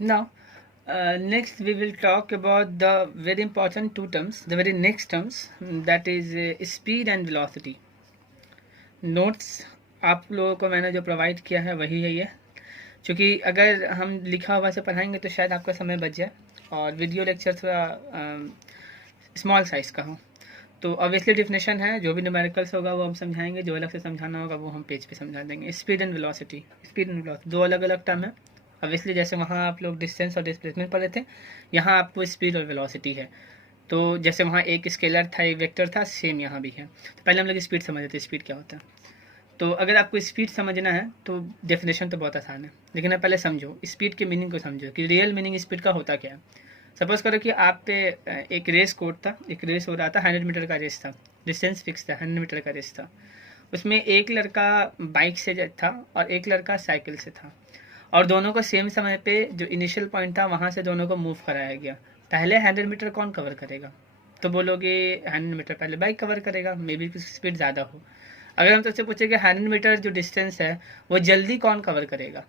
Now, next we will talk about the very important two terms, the very next terms, that is speed and velocity. Notes आप लोगों को मैंने जो provide किया है वही है ये, क्योंकि अगर हम लिखा हुआ से पढ़ाएंगे तो शायद आपका समय बच जाए और वीडियो लेक्चर थोड़ा स्मॉल साइज़ का हो। तो ऑब्वियसली डिफिनेशन है, जो भी न्यूमेरिकल्स होगा वो हम समझाएंगे, जो अलग से समझाना होगा वो हम पेज पे समझा देंगे। Speed and velocity, speed and velocity दो अलग अलग टर्म है। ऑब्वियसली जैसे वहाँ आप लोग डिस्टेंस और डिस्प्लेसमेंट पढ़े थे, यहाँ आपको स्पीड और वेलोसिटी है। तो जैसे वहाँ एक स्केलर था, एक वेक्टर था, सेम यहाँ भी है। तो पहले हम लोग स्पीड समझ लेते हैं, स्पीड क्या होता है। तो अगर आपको स्पीड समझना है तो डेफिनेशन तो बहुत आसान है, लेकिन आप पहले समझो स्पीड के मीनिंग को, समझो कि रियल मीनिंग स्पीड का होता क्या है। सपोज करो कि आप पे एक रेस कोर्ट था, एक रेस हो रहा था, 100 मीटर का रेस था, डिस्टेंस फिक्स था, 100 मीटर का रेस था। उसमें एक लड़का बाइक से था और एक लड़का साइकिल से था, और दोनों को सेम समय पे जो इनिशियल पॉइंट था वहाँ से दोनों को मूव कराया गया। पहले 100 मीटर कौन कवर करेगा? तो बोलोगे 100 मीटर पहले बाइक कवर करेगा, मे बी स्पीड ज़्यादा हो। अगर हम तुझसे पूछे कि 100 मीटर जो डिस्टेंस है वो जल्दी कौन कवर करेगा,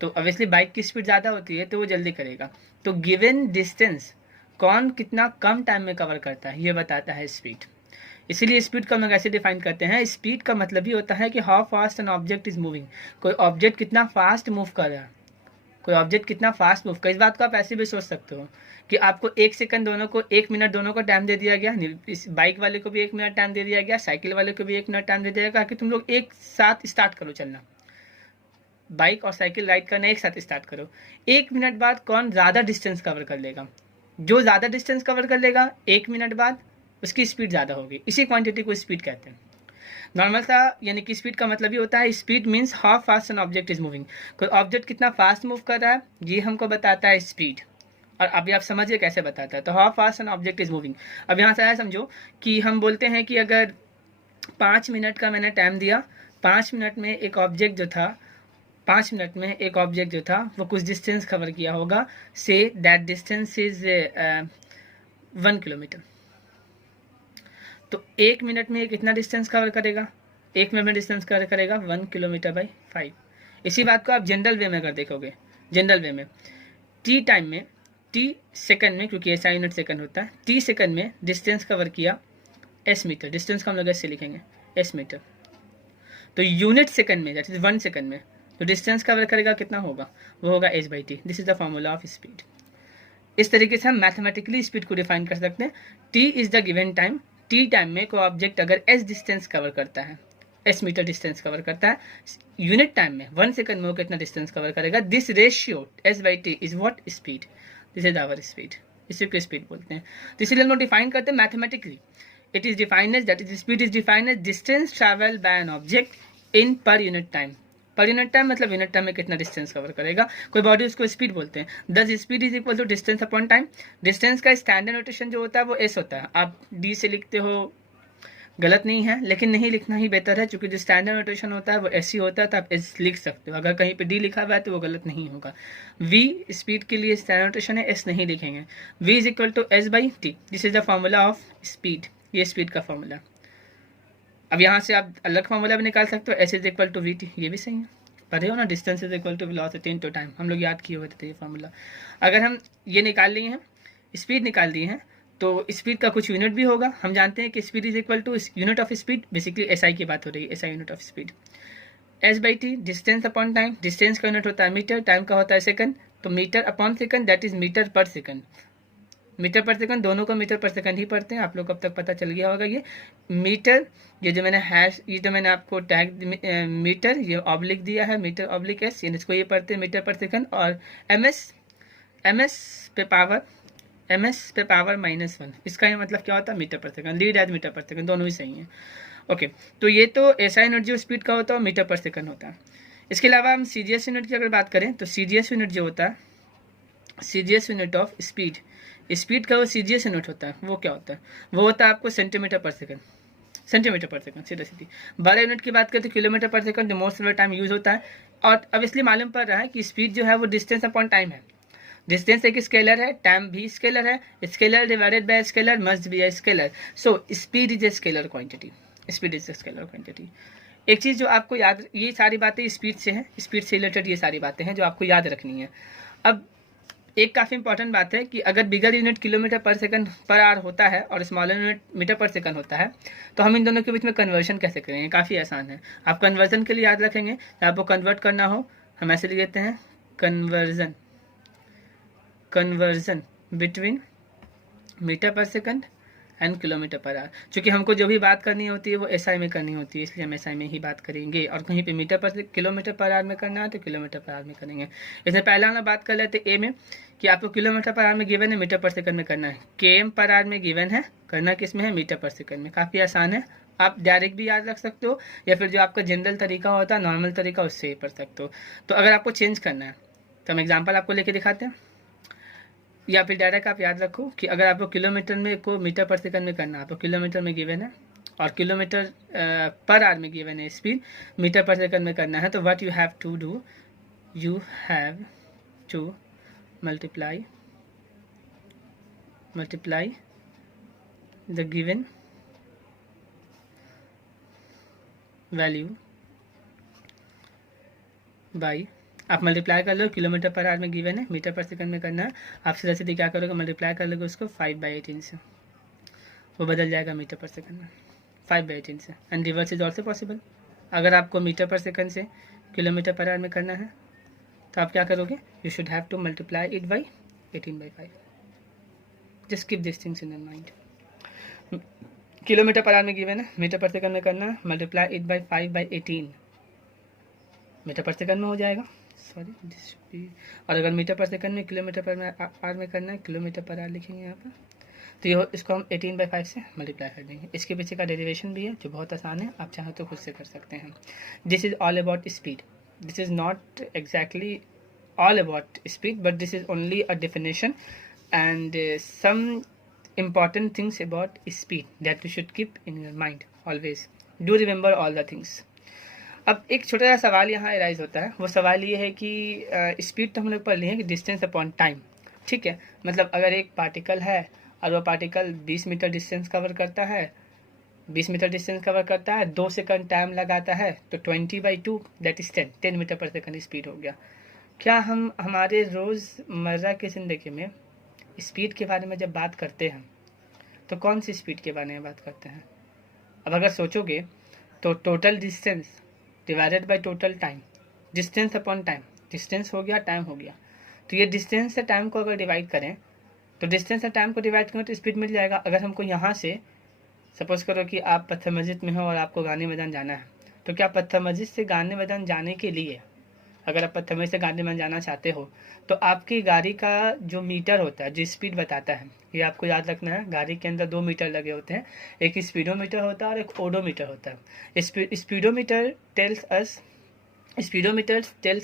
तो ऑब्वियसली बाइक की स्पीड ज़्यादा होती है तो वो जल्दी करेगा। तो गिवन डिस्टेंस कौन कितना कम टाइम में कवर करता है ये बताता है स्पीड। इसीलिए स्पीड को हम लोग ऐसे डिफाइन करते हैं, स्पीड का मतलब ही होता है कि how fast N object is moving. कोई ऑब्जेक्ट कितना फास्ट मूव कर रहा है, कोई ऑब्जेक्ट कितना फास्ट मूव कर। इस बात को आप ऐसे भी सोच सकते हो कि आपको 1 सेकंड दोनों को, 1 मिनट दोनों को टाइम दे दिया गया, इस बाइक वाले को भी 1 मिनट टाइम दे दिया गया, साइकिल वाले को भी 1 मिनट टाइम दे दिया गया कि तुम लोग एक साथ स्टार्ट करो चलना, बाइक और साइकिल राइड करना एक साथ स्टार्ट करो। 1 मिनट बाद कौन ज़्यादा डिस्टेंस कवर कर लेगा? जो ज़्यादा डिस्टेंस कवर कर लेगा 1 मिनट बाद उसकी स्पीड ज़्यादा होगी। इसी क्वांटिटी को स्पीड कहते हैं। नॉर्मल सा यानी कि स्पीड का मतलब ही होता है, speed means how fast N object is moving. कोई ऑब्जेक्ट कितना फास्ट मूव कर रहा है ये हमको बताता है स्पीड। और अभी आप समझिए कैसे बताता है। तो how fast N object is moving, अब यहाँ से आया समझो कि हम बोलते हैं कि अगर 5 मिनट का मैंने टाइम दिया, 5 मिनट में एक ऑब्जेक्ट जो था, 5 मिनट में एक ऑब्जेक्ट जो था वो कुछ डिस्टेंस कवर किया होगा, say that distance is 1 kilometre. तो 1 मिनट में कितना डिस्टेंस कवर करेगा? 1 मिनट में डिस्टेंस कवर करेगा 1 किलोमीटर बाई 5। इसी बात को आप जनरल वे में अगर देखोगे, जनरल वे में टी टाइम में, टी सेकंड में, क्योंकि ऐसा यूनिट सेकंड होता है, टी सेकंड में डिस्टेंस कवर किया एस मीटर, डिस्टेंस को हम लोग ऐसे लिखेंगे एस मीटर। तो यूनिट सेकंड में दैट इज 1 सेकंड में तो डिस्टेंस कवर करेगा कितना होगा? वो होगा H by T. This is the formula of speed. इस तरीके से हम मैथमेटिकली स्पीड को डिफाइन कर सकते हैं। T is the given time, T time में कोई ऑब्जेक्ट अगर एस डिस्टेंस कवर करता है, एस मीटर डिस्टेंस कवर करता है, यूनिट टाइम में 1 सेकंड में वो कितना डिस्टेंस कवर करेगा, this ratio S by T is what? Speed. This is our speed, इसी को स्पीड बोलते हैं। तो इसलिए हम लोग डिफाइन करते हैं mathematically. It is defined as, that is speed is defined as distance travel by an object in per unit time. Per unit time मतलब यूनिट टाइम में कितना डिस्टेंस कवर करेगा कोई बॉडी, उसको स्पीड बोलते हैं। Thus speed is equal to distance upon time. Distance का standard notation जो होता है वो एस होता है। आप डी से लिखते हो, गलत नहीं है, लेकिन नहीं लिखना ही बेहतर है, क्योंकि जो स्टैंडर्ड नोटेशन होता है वो एस ही होता है। तो आप एस लिख सकते हो, अगर कहीं पे डी लिखा हुआ है तो वो गलत नहीं होगा। वी स्पीड के लिए स्टैंडर्ड नोटेशन है, एस नहीं लिखेंगे। V is equal to S by T, this is the formula of speed. ये स्पीड का फॉर्मूला। अब यहाँ से आप अलग फॉर्मूला भी निकाल सकते हो, S is equal to V T, ये भी सही है। पढ़े हो ना, distance is equal to velocity into time, हम लोग याद किए हुए थे ये फॉर्मूला। अगर हम ये निकाल लिए हैं, स्पीड निकाल दिए हैं, तो स्पीड का कुछ यूनिट भी होगा। हम जानते हैं कि speed is equal to unit of speed, basically SI की बात हो रही है, SI unit of speed. S by T distance upon time, distance का यूनिट होता है मीटर, टाइम का होता है सेकंड, तो metre upon second that is metre per second. Metre per second, दोनों को मीटर पर सेकंड ही पढ़ते हैं, आप लोग को अब तक पता चल गया होगा। ये मीटर, ये जो मैंने हैश, ये जो मैंने आपको टैग मीटर, ये ऑब्लिक दिया है, मीटर ऑब्लिक एस, इसको ये पढ़ते हैं मीटर पर सेकंड। और एम एस पे पावर, एम एस पे पावर -1, इसका ये मतलब क्या होता है? Metre per second. Lead as metre per second, दोनों ही सही हैं। ओके, तो ये तो ऐसा एनर्जी स्पीड का होता है, मीटर पर सेकंड होता है। इसके अलावा हम सी जी एस यूनिट की अगर बात करें तो सी जी एस यूनिट जो होता है, C G S unit of speed, speed का वो सी जी एस यूनिट होता है, वो क्या होता है? वो होता है आपको सेंटीमीटर पर सेकंड, सेंटीमीटर पर सेकंड, सीधा सीधी। बड़े यूनिट की बात करें तो किलोमीटर पर सेकंड, जो most of the time use होता है। और अब इसलिए मालूम पड़ रहा है कि स्पीड जो है वो डिस्टेंस अपॉन टाइम है। डिस्टेंस एक स्केलर है, टाइम भी स्केलर है, scalar divided by scalar must be a scalar. So speed is a scalar quantity, speed is a scalar quantity. एक चीज जो आपको याद, ये सारी बातें स्पीड से हैं, स्पीड से रिलेटेड ये सारी बातें हैं जो आपको याद रखनी है। अब एक काफ़ी इंपॉर्टेंट बात है कि अगर बिगर यूनिट किलोमीटर पर सेकंड पर आवर होता है और smaller unit metre per second होता है, तो हम इन दोनों के बीच में कन्वर्जन कैसे करेंगे? काफ़ी आसान है। आप कन्वर्जन के लिए याद रखेंगे, आपको कन्वर्ट करना हो, हम ऐसे लिख देते हैं conversion between metre per second and kilometre per our. चूँकि हमको जो भी बात करनी होती है वो एसआई में करनी होती है, इसलिए हम एसआई में ही बात करेंगे, और कहीं पे मीटर पर किलोमीटर पर आवर में करना है तो किलोमीटर पर आवर में करेंगे। इसमें पहला हम बात कर लेते हैं ए में, कि आपको किलोमीटर पर आवर में गिवन है, मीटर पर सेकंड में करना है। केएम पर आवर में गिवन है, करना किस में है? मीटर पर सेकंड में। काफ़ी आसान है, आप डायरेक्ट भी याद रख सकते हो या फिर जो आपका जनरल तरीका होता है, नॉर्मल तरीका, उससे ही पढ़ सकते हो। तो अगर आपको चेंज करना है तो हम एग्जाम्पल आपको लेके दिखाते हैं, या फिर डायरेक्ट आप याद रखो कि अगर आपको किलोमीटर में को मीटर पर सेकंड में करना है, आपको किलोमीटर में गिवन है और किलोमीटर पर आवर में गिवन है स्पीड, मीटर पर सेकंड में करना है, तो what you have to do, you have to multiply the given value by, आप मल्टीप्लाई कर लो, किलोमीटर पर आवर में गिवन है, मीटर पर सेकंड में करना है, आप सीधा सीधी क्या करोगे, मल्टीप्लाई कर लोगे उसको 5/18 से, वो बदल जाएगा मीटर पर सेकंड में 5/18 से। And reverse is also possible. अगर आपको मीटर पर सेकंड से किलोमीटर पर आवर में करना है तो आप क्या करोगे, you should have to multiply it by 18/5। Just keep this things in your mind. Kilometre per hour में गिवन है, मीटर पर सेकंड में करना है, multiply it by 5/18, metre per second में हो जाएगा, सॉरी। और अगर मीटर पर सेकंड में किलोमीटर पर आवर में करना है, किलोमीटर पर आवर लिखेंगे यहाँ पर, तो ये इसको हम 18/5 से मल्टीप्लाई कर देंगे। इसके पीछे का डेरिवेशन भी है जो बहुत आसान है, आप चाहें तो खुद से कर सकते हैं। This is all about speed, this is not exactly all about speed, but this is only a definition and some important things about speed that you should keep in your mind always. Do remember all the things. अब एक छोटा सा सवाल यहाँ arise होता है, वो सवाल ये है कि स्पीड तो हम लोग पढ़ लिए हैं कि डिस्टेंस अपॉन टाइम, ठीक है। मतलब अगर एक पार्टिकल है और वो पार्टिकल 20 मीटर डिस्टेंस कवर करता है, 20 मीटर डिस्टेंस कवर करता है, 2 सेकंड टाइम लगाता है, तो 20/2 that is 10 metre per second speed हो गया। क्या हम हमारे रोज़मर्रा की ज़िंदगी में स्पीड के बारे में जब बात करते हैं तो कौन सी स्पीड के बारे में बात करते हैं? अब अगर सोचोगे तो total distance divided by total time, distance upon time, distance हो गया, टाइम हो गया, तो ये डिस्टेंस से टाइम को अगर डिवाइड करें तो डिस्टेंस से टाइम को डिवाइड करें तो स्पीड मिल जाएगा। अगर हमको यहाँ से सपोज करो कि आप पत्थर मस्जिद में हो और आपको गाने मैदान जाना है, तो क्या पत्थर मस्जिद से गाने मैदान जाने के लिए, अगर आप पत्थर मस्जिद से गाने मैदान जाना चाहते हो, तो आपकी गाड़ी का जो मीटर होता है, जो स्पीड बताता है, ये आपको याद रखना है, गाड़ी के अंदर 2 मीटर लगे होते हैं, एक स्पीडोमीटर होता है और एक ओडोमीटर होता है। Speedometer tells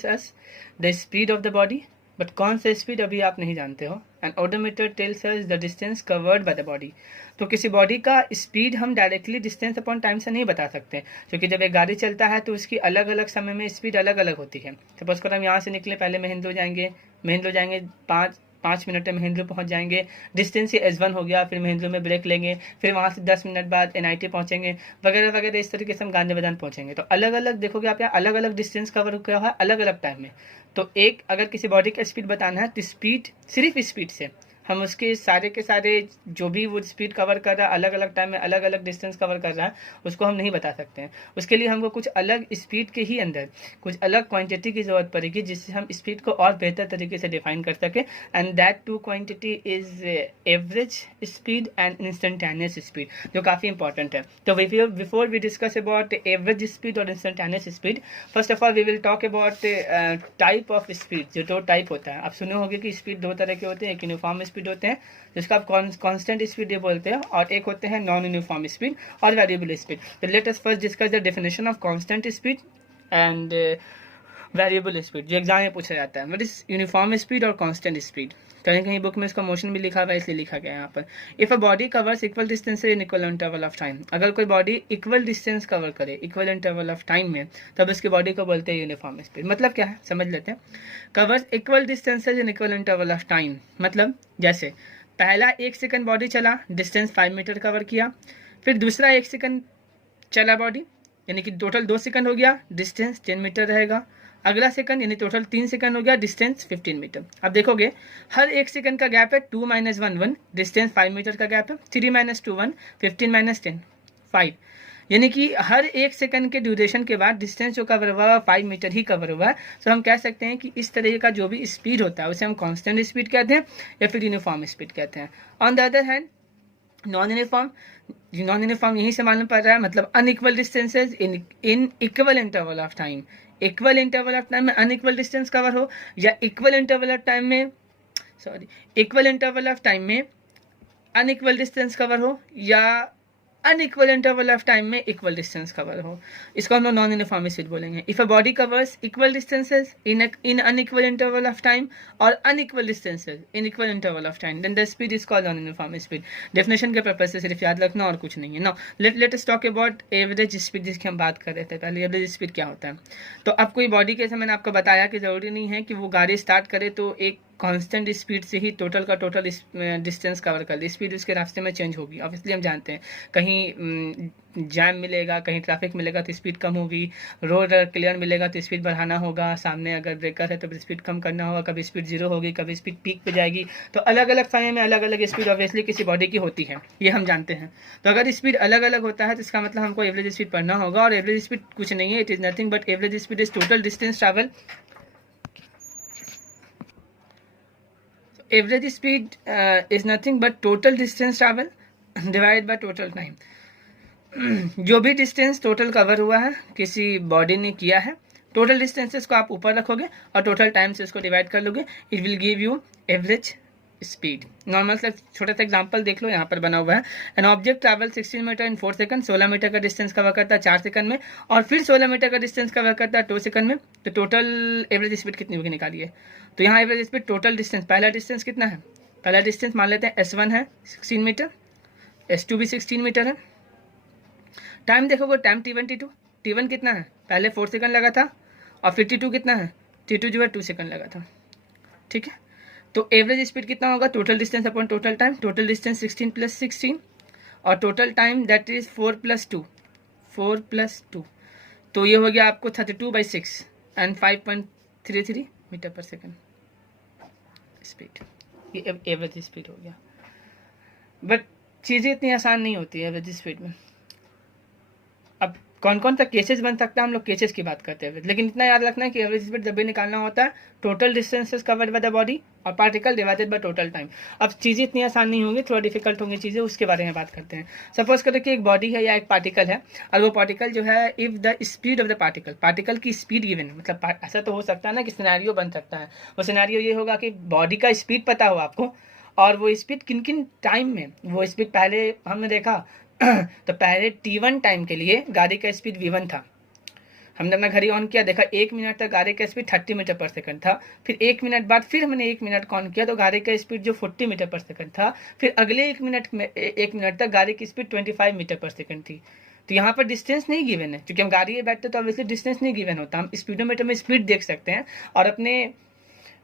us the speed of the body, but कौन सा स्पीड अभी आप नहीं जानते हो। And odometer tells us the distance covered by the body. तो किसी बॉडी का स्पीड हम डायरेक्टली डिस्टेंस अपॉन टाइम से नहीं बता सकते, क्योंकि जब एक गाड़ी चलता है तो उसकी अलग अलग समय में स्पीड अलग अलग होती है। सपोज करो हम यहाँ से निकले, पहले महिंद्रो जाएंगे 5 मिनट में महिंद्रो पहुँच जाएंगे, डिस्टेंस ही S1 हो गया, फिर महिंद्रो में ब्रेक लेंगे, फिर वहाँ से 10 मिनट बाद NIT पहुँचेंगे, वगैरह वगैरह, इस तरीके से हम गांधी मैदान पहुँचेंगे। तो अलग अलग देखोगे आप यहाँ अलग अलग डिस्टेंस कवर किया हुआ है अलग अलग टाइम में। तो एक अगर किसी बॉडी का स्पीड बताना है तो स्पीड, सिर्फ स्पीड से हम उसके सारे के सारे जो भी वो स्पीड कवर कर रहा है अलग अलग टाइम में अलग अलग डिस्टेंस कवर कर रहा है, उसको हम नहीं बता सकते हैं। उसके लिए हमको कुछ अलग स्पीड के ही अंदर कुछ अलग क्वांटिटी की ज़रूरत पड़ेगी, जिससे हम स्पीड को और बेहतर तरीके से डिफाइन कर सकें। And that two quantity is average speed and instantaneous speed, जो काफ़ी इंपॉर्टेंट है। तो before we discuss about average speed और instantaneous speed, first of all we will talk about type of speed. जो 2 टाइप होता है, आप सुने होंगे कि स्पीड 2 तरह के होते हैं, एक यूनिफॉर्म स्पीड होते हैं जिसको आप कांस्टेंट स्पीड ये बोलते हैं, और एक होते हैं नॉन यूनिफॉर्म स्पीड और वेरिएबल स्पीड। तो let us first discuss the definition of constant speed and variable speed, जो एग्जाम में पूछा जाता है। व्हाट इज यूनिफॉर्म स्पीड और कांस्टेंट स्पीड? कहीं कहीं बुक में इसका मोशन भी लिखा हुआ है, इसलिए लिखा गया है यहाँ पर। If a body covers equal distance in equal interval of time, अगर कोई बॉडी इक्वल डिस्टेंस कवर करे इक्वल इंटरवल ऑफ टाइम में, तब उसकी बॉडी को बोलते हैं यूनिफॉर्म स्पीड। मतलब क्या है समझ लेते हैं। Covers equal distance in equal interval of time, मतलब जैसे पहला 1 सेकंड बॉडी चला, डिस्टेंस 5 मीटर कवर किया, फिर दूसरा 1 सेकंड चला बॉडी, यानी कि टोटल 2 सेकंड हो गया, डिस्टेंस 10 मीटर रहेगा। अगला सेकंड यानी टोटल 3 सेकंड हो गया, डिस्टेंस 15 मीटर। अब देखोगे हर 1 सेकंड का गैप है 2 - 1 1, डिस्टेंस 5 मीटर का गैप है, 3 - 2 1, 15 - 10 5, यानी कि हर 1 सेकंड के ड्यूरेशन के बाद डिस्टेंस जो कवर हुआ है 5 मीटर ही कवर हुआ है। तो हम कह सकते हैं कि इस तरह का जो भी स्पीड होता है उसे हम कांस्टेंट स्पीड कहते हैं या फिर यूनिफॉर्म स्पीड कहते हैं। On the other hand non uniform यहीं से मालूम पड़ रहा है, मतलब unequal distances in equal interval of time. Equal interval of time में अनइक्वल डिस्टेंस कवर हो, या इक्वल इंटरवल ऑफ टाइम में इक्वल इंटरवल ऑफ टाइम में अनइक्वल डिस्टेंस कवर हो, या अनइक्वल इंटरवल ऑफ टाइम में इक्वल डिस्टेंस कवर हो, इसको हम लोग नॉन यूनिफॉर्म स्पीड बोलेंगे। If a body covers equal distances in unequal interval of time और unequal distances in equal interval of time, then the speed is called non uniform speed. Definition के purpose से सिर्फ याद रखना और कुछ नहीं है। Now let us talk about average speed, जिसकी हम बात कर रहे थे पहले। एवरेज स्पीड क्या होता है? तो अब कोई बॉडी के मैंने आपको बताया कि जरूरी नहीं है कि वो गाड़ी स्टार्ट करे तो एक कांस्टेंट स्पीड से ही टोटल का टोटल डिस्टेंस कवर कर ले। स्पीड उसके रास्ते में चेंज होगी, ऑब्वियसली हम जानते हैं। कहीं जैम मिलेगा, कहीं ट्रैफिक मिलेगा तो स्पीड कम होगी, रोड अगर क्लियर मिलेगा तो स्पीड बढ़ाना होगा, सामने अगर ब्रेकर है तो स्पीड कम करना होगा, कभी स्पीड जीरो होगी, कभी स्पीड पीक पे जाएगी। तो अलग अलग समय में अलग अलग स्पीड ऑब्वियसली किसी बॉडी की होती है, ये हम जानते हैं। तो अगर स्पीड अलग अलग होता है तो इसका मतलब हमको एवरेज स्पीड पढ़ना होगा, और एवरेज स्पीड कुछ नहीं है, it is nothing but average speed is total distance travel. Average speed is nothing but total distance travel divided by total time। जो भी डिस्टेंस टोटल कवर हुआ है किसी बॉडी ने किया है, टोटल डिस्टेंसेस को आप ऊपर रखोगे और टोटल टाइम से इसको डिवाइड कर लोगे, it will give you average speed. Normal सा छोटा सा एग्जांपल देख लो, यहाँ पर बना हुआ है। An object travel 16 metre in 4 second, 16 metre का डिस्टेंस कवर करता है 4 सेकंड में, और फिर 16 मीटर का डिस्टेंस कवर करता है 2 सेकंड में। तो टोटल एवरेज स्पीड कितनी होगी निकालिए। तो यहाँ एवरेज स्पीड टोटल डिस्टेंस, पहला डिस्टेंस कितना है? पहला डिस्टेंस मान लेते हैं S1 है 16 मीटर, S2 भी 16 मीटर है। टाइम देखोगे, टाइम T1 T2, T1 कितना है? पहले 4 सेकंड लगा था, और फिर T2 कितना है? T2 जो है 2 सेकंड लगा था, ठीक है। तो एवरेज स्पीड कितना होगा? Total distance upon total time. Total distance 16 + 16 और टोटल टाइम दैट इज 4 + 2, 4 + 2, तो ये हो गया आपको 32/6 and 5.33 metre per second speed. ये एवरेज स्पीड हो गया। बट चीज़ें इतनी आसान नहीं होती है एवरेज स्पीड में। अब कौन कौन सा केसेस बन सकता है, हम लोग केसेस की बात करते हैं, लेकिन इतना याद रखना है कि एवरेज स्पीड जब भी निकालना होता है total distances covered by the body और particle divided by total time. अब चीज़ें इतनी आसान नहीं होंगी, थोड़ा डिफिकल्ट होंगी चीज़ें, उसके बारे में बात करते हैं। सपोज करो कि एक बॉडी है या एक पार्टिकल है, और वो पार्टिकल जो है, if the speed of the particle की स्पीड गिवन, मतलब ऐसा तो हो सकता है ना कि सिनेरियो बन सकता है। वो सिनेरियो ये होगा कि बॉडी का स्पीड पता हो आपको, और वो स्पीड किन किन टाइम में, वो स्पीड पहले हमने देखा तो पहले T1 टाइम के लिए गाड़ी का स्पीड V1 था। हमने अपना घड़ी ऑन किया, देखा 1 मिनट तक गाड़ी का स्पीड 30 मीटर पर सेकंड था। फिर 1 मिनट बाद फिर हमने 1 मिनट ऑन किया तो गाड़ी का स्पीड जो 40 मीटर पर सेकंड था। फिर अगले 1 मिनट तक गाड़ी की स्पीड 25 मीटर पर सेकंड थी। तो यहाँ पर डिस्टेंस नहीं गिवन है, क्योंकि हम गाड़ी में बैठते तो ऑब्वियसली डिस्टेंस नहीं गिवन होता। हम स्पीडोमीटर में स्पीड देख सकते हैं और अपने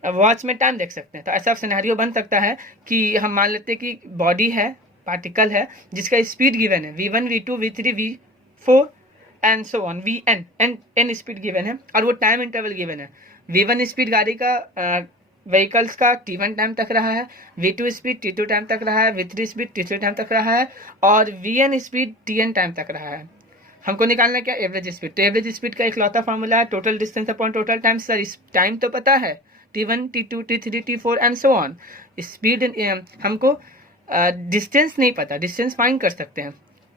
वॉच में टाइम देख सकते हैं। तो ऐसा सिनेरियो बन सकता है कि हम मान लेते हैं कि बॉडी है, पार्टिकल है, जिसका स्पीड गिवन है V1 V2 V3 V4 and so on, Vn n speed given है, और वो टाइम इंटरवल गिवन है। V1 स्पीड गाड़ी का व्हीकल्स का T1 टाइम तक रहा है, V2 स्पीड T2 टाइम तक रहा है, V3 स्पीड T3 टाइम तक रहा है, और Vn स्पीड Tn टाइम तक रहा है। हमको निकालना क्या? Average speed. तो एवरेज स्पीड का एक लौता फॉर्मूला है total distance upon total time. Sir इस टाइम तो पता है, T1 T2 T3 T4 and so on. Speed हमको डिस्टेंस नहीं पता, डिस्टेंस फाइंड कर सकते हैं।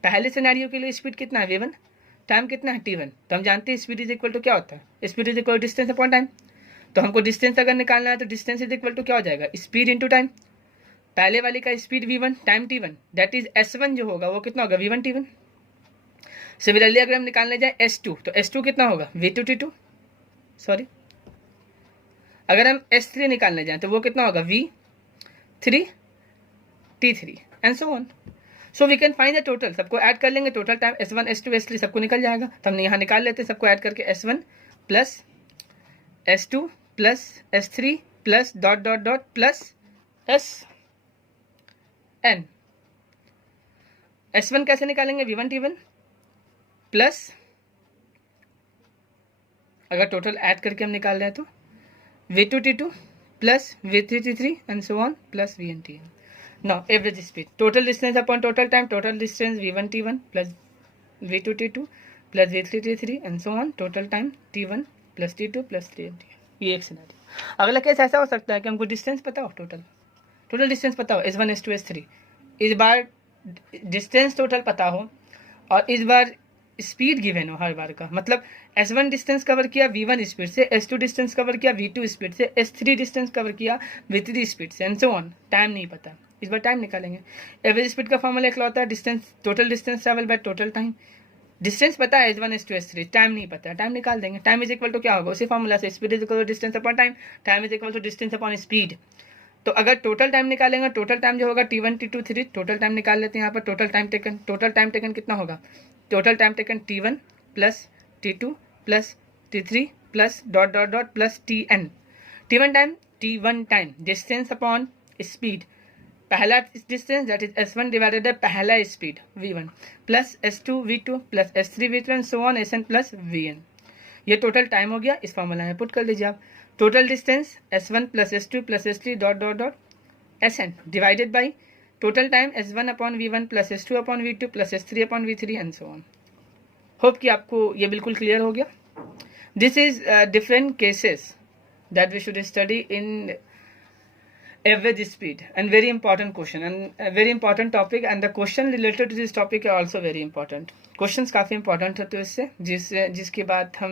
पहले सिनेरियो के लिए स्पीड कितना है V1, टाइम कितना है T1, तो हम जानते हैं स्पीड इज इक्वल टू क्या होता है, speed is equal distance upon time. तो हमको डिस्टेंस अगर निकालना है तो डिस्टेंस इज इक्वल टू क्या हो जाएगा, स्पीड इंटू टाइम। पहले वाले का speed V1 time T1 that is S1 जो होगा वो कितना होगा, V1 T1। सिमिलरली अगर हम निकालने जाए S2 तो S2 कितना होगा, V2 T2, सॉरी। अगर हम S3 निकालने जाए तो वो कितना होगा, V3 T3 and so on. So we can find the total, सबको ऐड कर लेंगे, total time S1 S2 S3 सबको निकल जाएगा। तो हमने यहाँ निकाल लेते हैं सबको ऐड करके, S1 plus S2 plus S3 plus dot dot dot plus SN। S1 कैसे निकालेंगे, V1 T1 प्लस अगर टोटल ऐड करके हम निकाल रहे हैं तो v2t2 plus v3t3 and so on plus vn tn। Now average speed, total distance upon total time, total distance v1t1 plus v2t2 plus v3t3 and so on, total time t1 plus t2 plus 3n। ये एक scenario. अगला case ऐसा हो सकता है कि हमको distance पता हो, टोटल डिस्टेंस पता हो, s1 s2 s3, इस बार डिस्टेंस टोटल पता हो और इस बार स्पीड गिवन हो हर बार का। मतलब s1 डिस्टेंस कवर किया v1 स्पीड से, s2 डिस्टेंस कवर किया v2 स्पीड से, s3 डिस्टेंस कवर किया v3 स्पीड से एंड सो ऑन। टाइम नहीं पता, इस बार टाइम निकालेंगे। एवरेज स्पीड का फॉर्मूला एक होता है distance, total distance travel bye total time. Distance पता है s1 s2 s3, टाइम नहीं पता, टाइम निकाल देंगे। टाइम इज इक्वल टू क्या होगा, उसी फॉर्मूला से, speed is equal to distance upon time, time is equal to distance upon speed. तो अगर टोटल टाइम निकालेंगे, टोटल टाइम जो होगा t1 t2 3, टोटल टाइम निकाल लेते हैं यहाँ पर। टोटल टाइम टेकन कितना होगा, total time taken t1 plus t2 plus t3 plus dot dot dot plus tn। t1 time distance upon speed, पहला distance that is s1 divided by पहला speed v1 plus s2 v2 plus s3 v3 and so on sn plus vn। ये total time हो गया, इस formula में put कर लीजिए आप। Total distance s1 plus s2 plus s3 dot dot dot sn divided by total time s1 upon v1 plus s2 upon v2 plus s3 upon v3 and so on. Hope कि आपको ये बिल्कुल clear हो गया। This is different cases that we should study in average speed and very important question and a very important topic and the question related to this topic are also very important। Questions काफ़ी important होते हैं इससे, जिसके बाद हम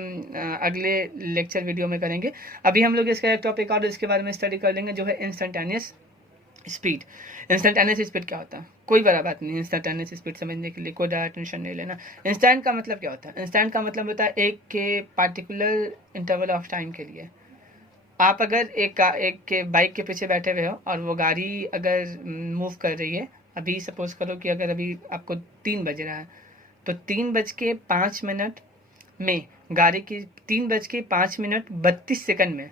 अगले lecture video में करेंगे। अभी हम लोग इसका एक टॉपिक और इसके बारे में स्टडी कर लेंगे जो है इंस्टेंटेनियस स्पीड। इंस्टेंटेनियस स्पीड क्या होता है, कोई बड़ा बात नहीं। इंस्टेंटेनियस स्पीड समझने के लिए कोई ज़्यादा टेंशन नहीं लेना। इंस्टेंट का मतलब क्या होता है, इंस्टेंट का मतलब होता है एक के पार्टिकुलर इंटरवल ऑफ टाइम के लिए। आप अगर एक के बाइक के पीछे बैठे हुए हो और वो गाड़ी अगर मूव कर रही है, अभी सपोज करो कि अगर अभी आपको 3 बज रहा है तो 3:05 में गाड़ी की 3:05 में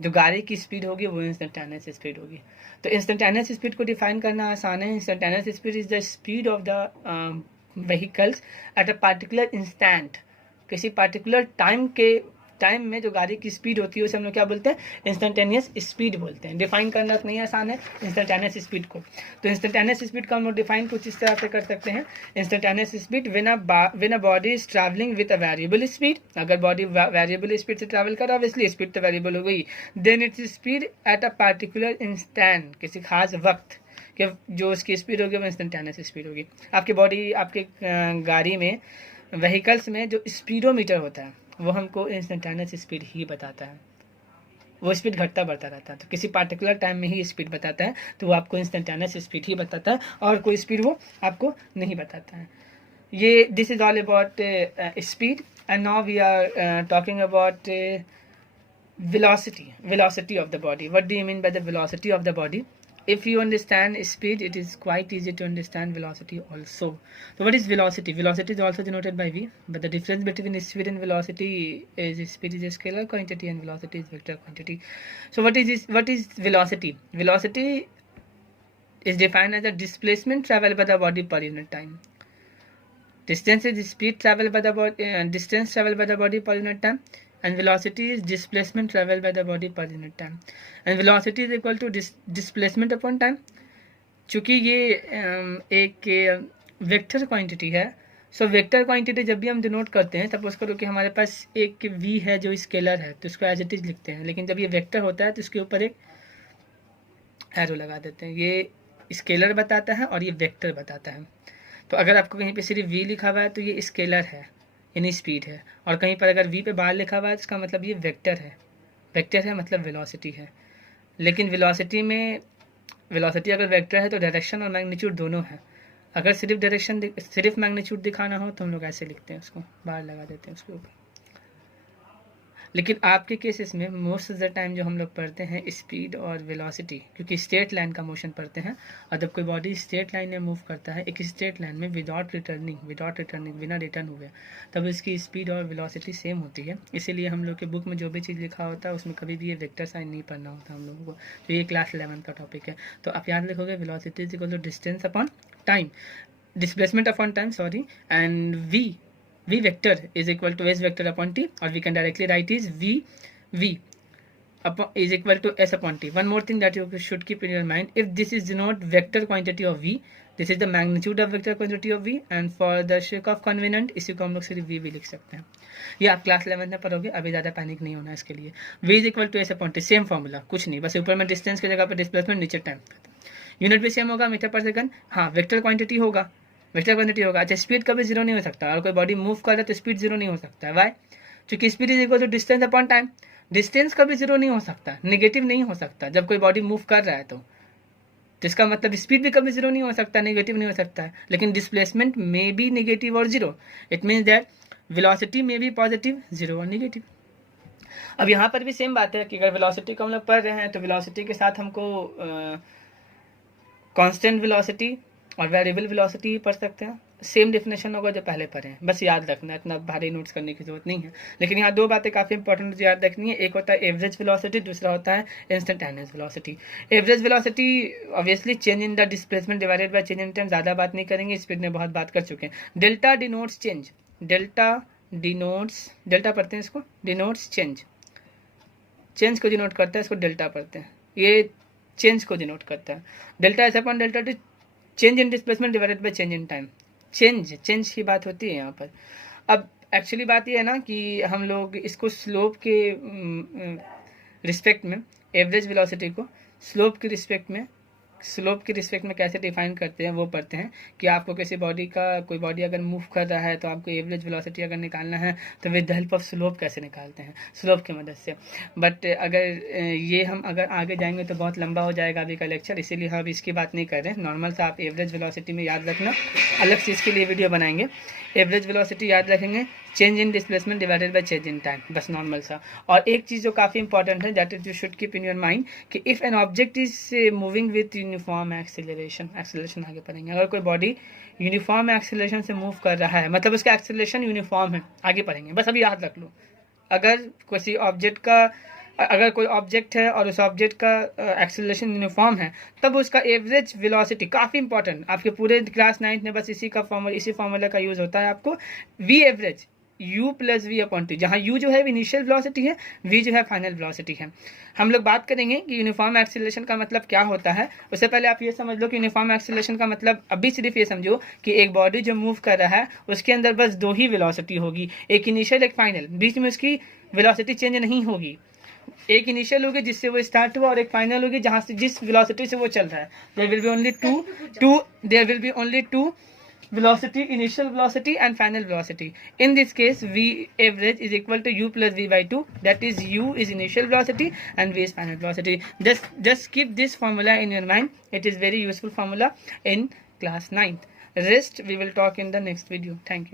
जो गाड़ी की स्पीड होगी वो इंस्टेंटेनियस स्पीड होगी। तो इंस्टेंटेनियस स्पीड को डिफाइन करना आसान है। Instantaneous speed is the speed of the vehicles eight a particular instant. किसी पार्टिकुलर टाइम में जो गाड़ी की स्पीड होती है उसे हम लोग क्या बोलते हैं, इंस्टेंटेनियस स्पीड बोलते हैं। डिफाइन करना नहीं आसान है इंस्टेंटेनियस स्पीड को। तो इंस्टेंटेनियस स्पीड को हम लोग डिफाइन कुछ इस तरह से कर सकते हैं। Instantaneous speed when a body is travelling with a variable speed. अगर बॉडी वेरिएबल स्पीड से ट्रैवल कर रहा है, ऑब्वियसली स्पीड तो वेरिएबल हो गई। Then its speed at a particular instant, किसी खास वक्त कि जो उसकी स्पीड होगी वो इंस्टेंटेनियस स्पीड होगी। आपकी बॉडी, आपके गाड़ी में, व्हीकल्स में जो स्पीडोमीटर होता है वो हमको इंस्टेंटेनियस स्पीड ही बताता है। वो स्पीड घटता बढ़ता रहता है, तो किसी पार्टिकुलर टाइम में ही स्पीड बताता है, तो वो आपको इंस्टेंटेनियस स्पीड ही बताता है और कोई स्पीड वो आपको नहीं बताता है। ये this is all about speed and now we are talking about velocity of the body. What do you mean by the velocity of the body? If you understand speed, it is quite easy to understand velocity also. So what is velocity? Velocity is also denoted by v, but the difference between speed and velocity is speed is a scalar quantity and velocity is vector quantity. So what is velocity? Velocity is defined as the displacement traveled by the body per unit time. Distance is speed traveled by the body, distance traveled by the body per unit time, and velocity is displacement traveled by the body per unit time, and velocity is equal to displacement upon time। चूँकि ये एक vector quantity है, so vector quantity जब भी हम denote करते हैं, suppose करो कि हमारे पास एक v है जो स्केलर है तो इसको एज इट इज लिखते हैं, लेकिन जब ये वेक्टर होता है तो इसके ऊपर एक एरो लगा देते हैं। ये स्केलर बताता है और ये वेक्टर बताता है। तो अगर आपको कहीं पे सिर्फ v लिखा हुआ है तो ये स्केलर है यानी स्पीड है, और कहीं पर अगर v पे बाहर लिखा हुआ है तो इसका मतलब ये वेक्टर है मतलब वेलोसिटी है। लेकिन वेलोसिटी अगर वेक्टर है तो डायरेक्शन और मैग्नीट्यूड दोनों है। अगर सिर्फ मैग्नीट्यूड दिखाना हो तो हम लोग ऐसे लिखते हैं, उसको बाहर लगा देते हैं उसके ऊपर। लेकिन आपके केसेस में मोस्ट ऑफ द टाइम जो हम लोग पढ़ते हैं स्पीड और वेलोसिटी, क्योंकि स्ट्रेट लाइन का मोशन पढ़ते हैं, और जब कोई बॉडी स्ट्रेट लाइन में मूव करता है एक स्ट्रेट लाइन में विदाउट रिटर्निंग बिना रिटर्न हुए, तब इसकी स्पीड और वेलोसिटी सेम होती है। इसीलिए हम लोग के बुक में जो भी चीज़ लिखा होता है उसमें कभी भी ये वेक्टर साइन नहीं पढ़ना होता हम लोगों को। तो ये क्लास 11 का टॉपिक है। तो आप याद रखोगे velocity is equal to distance upon time, displacement upon time sorry, and v v vector is equal to s vector upon t, or we can directly write is v is equal to s upon t. One more thing that you should keep in your mind, if this is not vector quantity of v, this is the magnitude of vector quantity of v, and for the sake of convenient इसी को हम लोग सिर्फ v भी लिख सकते हैं. ये आप क्लास 11 में पढ़ोगे, अभी ज़्यादा पैनिक नहीं होना इसके लिए. v is equal to S upon T, same formula, कुछ नहीं, बस ऊपर में डिस्टेंस की जगह पर डिस्प्लेसमेंट, नीचे टाइम. यूनिट भी सेम होगा, मीटर पर सेकंड. हाँ, वेक्टर क्वांटिटी होगा, वेक्टर क्वांटिटी होगा. अच्छा, स्पीड कभी जीरो नहीं हो सकता, और कोई बॉडी मूव कर रहा है तो स्पीड जीरो नहीं हो सकता है. वाई? क्योंकि speed is equal to distance upon time. Distance कभी जीरो नहीं हो सकता, नेगेटिव नहीं हो सकता जब कोई बॉडी मूव कर रहा है तो इसका मतलब स्पीड भी कभी जीरो नहीं हो सकता, नेगेटिव नहीं हो सकता है. लेकिन डिस्प्लेसमेंट में भी नेगेटिव और zero. It means that velocity में भी पॉजिटिव, जीरो और नेगेटिव. अब यहाँ पर भी सेम बात है कि अगर वेलोसिटी को हम लोग पढ़ रहे हैं तो वेलोसिटी के साथ हमको कांस्टेंट वेलोसिटी और वेरिएबल वेलोसिटी पढ़ सकते हैं. सेम डेफिनेशन होगा जो पहले पढ़े हैं, बस याद रखना, इतना भारी नोट्स करने की जरूरत नहीं है. लेकिन यहाँ दो बातें काफ़ी इंपॉर्टेंट याद रखनी है. एक होता है एवरेज वेलोसिटी, दूसरा होता है instantaneous velocity. Average velocity obviously change in the displacement divided by change in time. ज़्यादा बात नहीं करेंगे, स्पीड में बहुत बात कर चुके हैं. डेल्टा डिनोट्स चेंज, डेल्टा पढ़ते हैं इसको, डिनोट्स चेंज, चेंज को डिनोट करता है, इसको डेल्टा पढ़ते हैं. ये चेंज को डिनोट करता है. Delta S upon delta T, change in displacement divided by change in time. Change की बात होती है यहाँ पर. अब एक्चुअली बात यह है ना कि हम लोग इसको स्लोप के रिस्पेक्ट में, एवरेज वेलोसिटी को स्लोप के रिस्पेक्ट में कैसे डिफाइन करते हैं वो पढ़ते हैं. कि आपको किसी बॉडी का, कोई बॉडी अगर मूव कर रहा है तो आपको एवरेज वेलोसिटी अगर निकालना है तो with the help of slope कैसे निकालते हैं, स्लोप की मदद से. बट अगर आगे जाएंगे तो बहुत लंबा हो जाएगा अभी का लेक्चर, इसीलिए हम इसकी बात नहीं कर रहे हैं. नॉर्मल सा आप एवरेज वेलोसिटी में याद रखना, अलग से इसके लिए वीडियो बनाएंगे. एवरेज वेलोसिटी याद रखेंगे, change in displacement divided by change in time, बस नॉर्मल सा. और एक चीज़ जो काफ़ी इंपॉर्टेंट है, that is you should keep in your mind कि if an object is moving with uniform acceleration आगे पढ़ेंगे. अगर कोई बॉडी यूनिफॉर्म एक्सेलरेशन से मूव कर रहा है, मतलब उसका एक्सेलरेशन यूनिफॉर्म है, आगे पढ़ेंगे, बस अभी याद रख लो. अगर कोई ऑब्जेक्ट है और उस ऑब्जेक्ट का एक्सेलरेशन यूनिफॉर्म है, तब उसका एवरेज वेलोसिटी, काफ़ी इंपॉर्टेंट, आपके पूरे क्लास 9 में बस इसी फॉर्मूला का यूज़ होता है आपको. V average u plus V upon T, जहाँ u जो है इनिशियल वेलोसिटी है, v जो है फाइनल वेलोसिटी है. हम लोग बात करेंगे कि यूनिफॉर्म एक्सेलरेशन का मतलब क्या होता है. उससे पहले आप ये समझ लो कि यूनिफॉर्म एक्सेलरेशन का मतलब अभी सिर्फ ये समझो कि एक बॉडी जो मूव कर रहा है उसके अंदर बस दो ही वेलोसिटी होगी, एक इनिशियल एक फाइनल. बीच में उसकी वेलोसिटी चेंज नहीं होगी. एक इनिशियल होगी जिससे वो स्टार्ट हुआ, और एक फाइनल होगी जहाँ से जिस वेलोसिटी से वो चल रहा है. There will be only two velocity, initial velocity and final velocity. In this case, v average is equal to u plus v by 2. That is, u is initial velocity and v is final velocity. Just keep this formula in your mind. It is very useful formula in class 9th. Rest we will talk in the next video. Thank you.